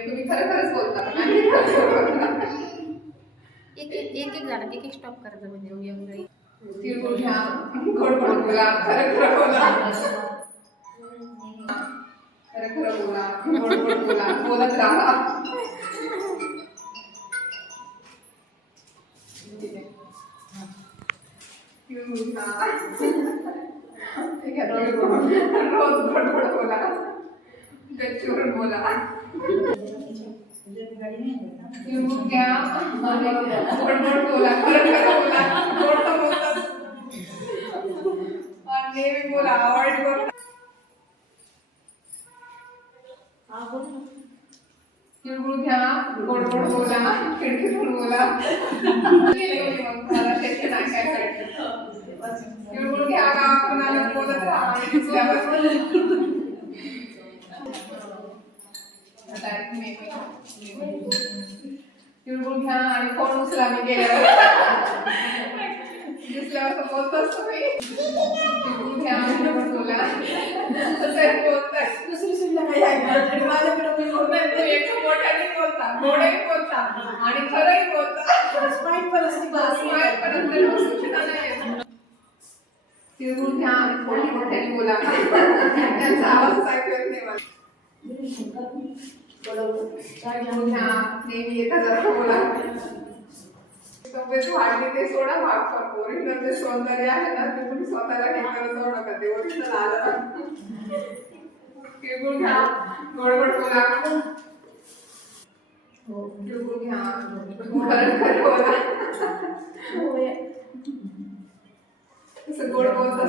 तुम्ही खरं खरंच बोलता. एक एक एक एक झालं. एक एक स्टॉप करायचं म्हणजे एवढी तिळगुळ घ्या गोड गोड बोला खरं खरं बोला. खरं खरं बोला. गोड गोड बोला. बोलत राहा. तिळगुळ घ्या रोज गोड रोज गोड गोड बोला. गच्चीवर बोला तिळगुळ घ्या आणि गोड गोड बोला खरं खरं बोला गोड तर बोलतात आणि नेहमी बोला अवॉइड करू नका. हा, बोल ना. तिळगुळ घ्या गोड गोड बोला बोला मग मला त्याचे नाही काय घ्या गाव कुणाला बोलत राहा आणि दुसऱ्यावर आता एक मे- मे- तिळगुळ घ्या आणि फ़ोन उचला मी गेल्यावर दिसल्यावर तर बोलतोच तुम्ही तिळगुळ घ्या आणि गोड बोला तसं बोलताय दुसरी सुद्धा काही ऐकणार. माझ्याकडे मी बोलणार तुम्ही एक मोठ्याने बोलता गोडही बोलता आणि खरंही बोलता नाही. स्माईल पण असते बस. स्माईल पण असते. तिळगुळ घ्या आणि थोडी मोठ्याने बोला त्यांचा आवाज़ ऐकू नाही मला वाढली ते सोडा भाग पण ओरिजिनल जे सौंदर्य आहे ना ते तुम्ही स्वतःला हे करत जाऊ नका. ते ओरिजिनल आलं तिळगुळ घ्या. गोड गोड बोला तिळगुळ घ्या. गोड बोलतात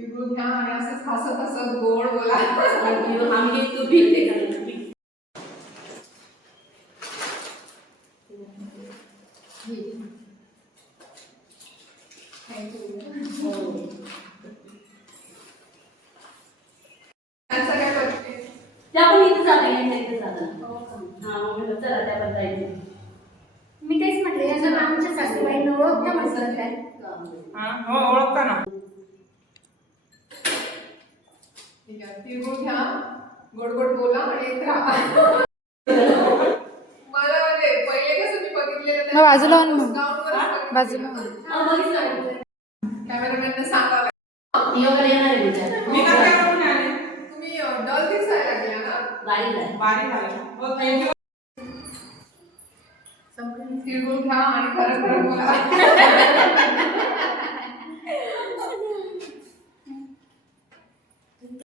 तिळगुळ घ्या आणि असंच हसत हसत गोड बोला. आम्ही तू भीते का? सगळ्या गोष्टी त्या पण इथे जागा यांच्या इथे जागा हा मग म्हटलं चला त्या पण जायचं मी तेच म्हटलं यांना आमच्या सासूबाईनं ओळखतं म्हटलं काय हा हो ओळखता ना. ठीक तिळगुळ घ्या गोड गोड बोला आणि येत राहा. मला म्हणजे पहिले कसं मी बघितलेलं मग बाजूला मग. स्काउटवरच बाजूला. बघितलेलं. कॅमेरामॅनने सांगावं. येणार आहे विचार. मी काय काय करून आले? तुम्ही डल दिसायला लागल्या ना? गाडी जाय बारीक आले हो थँक्यू तिळगुळ घ्या आणि खरं खरं बोला.